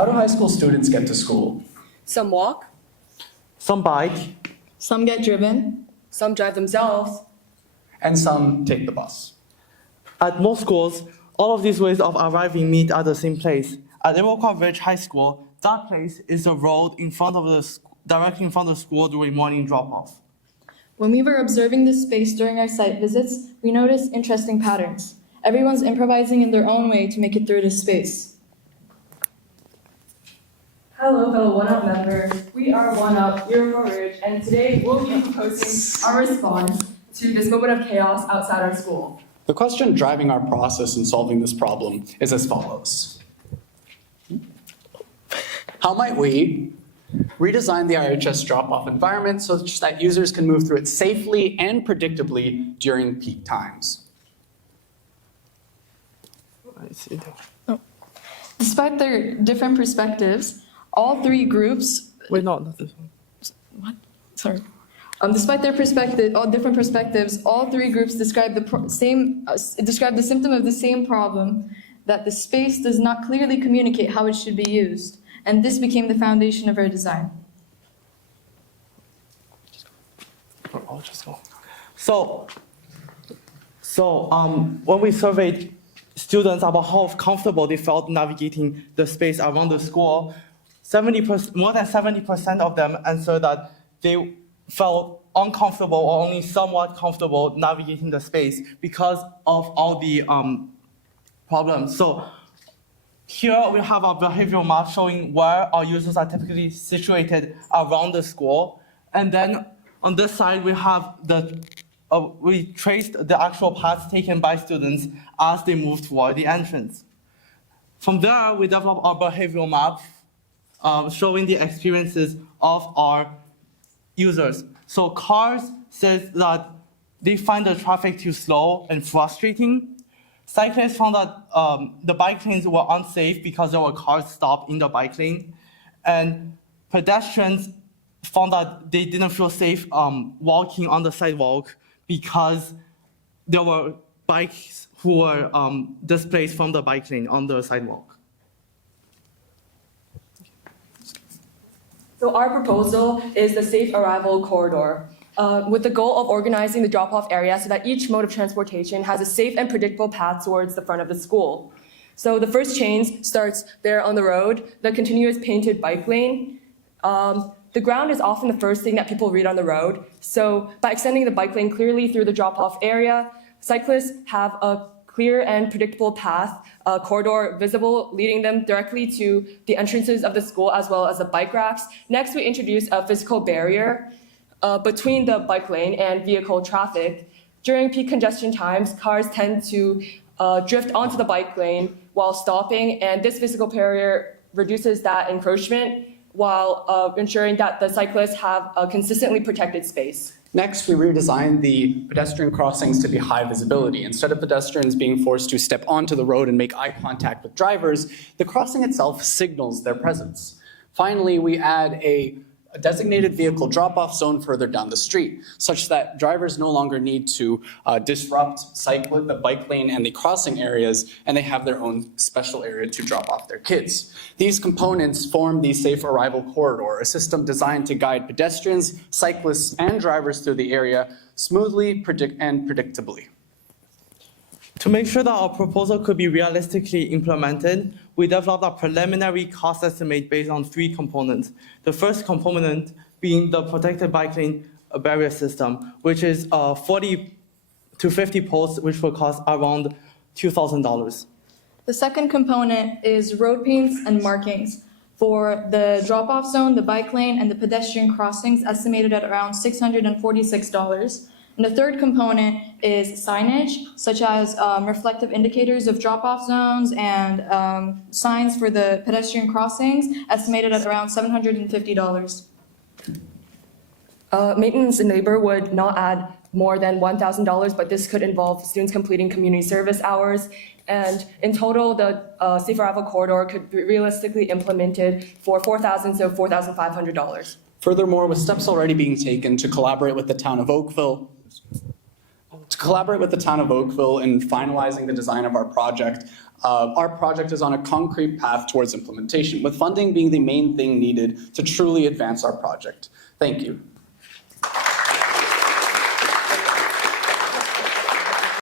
How do high school students get to school? Some walk, Some bike, Some get driven. some drive themselves. And some take the bus. At most schools, all of these ways of arriving meet at the same place. At Iroquois Ridge High School, that place is the road in front of directly in front of the school during morning drop-off. When we were observing this space during our site visits, we noticed interesting patterns. Everyone's improvising in their own way to make it through this space. Hello, fellow 1UP members. We are 1UP Iroquois Ridge, and today we'll be proposing our response to this moment of chaos outside our school. The question driving our process in solving this problem is as follows. How might we redesign the IHS drop-off environment such that users can move through it safely and predictably during peak times? Despite their different perspectives, all three groups. Wait, no, not this one. What? Sorry. Despite their different perspectives, all three groups describe the symptom of the same problem, that the space does not clearly communicate how it should be used, and this became the foundation of our design. I'll just go. So, when we surveyed students about how comfortable they felt navigating the space around the school, more than 70% of them answered that they felt uncomfortable or only somewhat comfortable navigating the space because of all the problems. So here we have our behavioral map showing where our users are typically situated around the school. And then on this side, we have we traced the actual paths taken by students as they move toward the entrance. From there, we developed our behavioral map showing the experiences of our users. So cars says that they find the traffic too slow and frustrating. Cyclists found that the bike lanes were unsafe because there were cars stopped in the bike lane. And pedestrians found that they didn't feel safe walking on the sidewalk because there were bikes who were displaced from the bike lane on the sidewalk. So our proposal is the safe arrival corridor, with the goal of organizing the drop-off area so that each mode of transportation has a safe and predictable path towards the front of the school. So the first change starts there on the road, the continuous painted bike lane. The ground is often the first thing that people read on the road. So by extending the bike lane clearly through the drop-off area, cyclists have a clear and predictable path, corridor visible, leading them directly to the entrances of the school as well as the bike racks. Next, we introduce a physical barrier between the bike lane and vehicle traffic. During peak congestion times, cars tend to drift onto the bike lane while stopping, and this physical barrier reduces that encroachment while ensuring that the cyclists have a consistently protected space. Next, we redesigned the pedestrian crossings to be high visibility. Instead of pedestrians being forced to step onto the road and make eye contact with drivers, the crossing itself signals their presence. Finally, we add a designated vehicle drop-off zone further down the street, such that drivers no longer need to disrupt the bike lane and the crossing areas, and they have their own special area to drop off their kids. These components form the Safe Arrival Corridor, a system designed to guide pedestrians, cyclists, and drivers through the area smoothly and predictably. To make sure that our proposal could be realistically implemented, we developed a preliminary cost estimate based on three components. The first component being the protected bike lane barrier system, which is 40 to 50 posts, which will cost around $2,000. The second component is road paints and markings for the drop-off zone, the bike lane, and the pedestrian crossings, estimated at around $646. And the third component is signage, such as reflective indicators of drop-off zones and signs for the pedestrian crossings, estimated at around $750. Maintenance and labor would not add more than $1,000, but this could involve students completing community service hours. And in total, the Safe Arrival Corridor could be realistically implemented for $4,000 to $4,500. Furthermore, with steps already being taken to collaborate with the town of Oakville, collaborate with the town of Oakville in finalizing the design of our project is on a concrete path towards implementation, with funding being the main thing needed to truly advance our project. Thank you.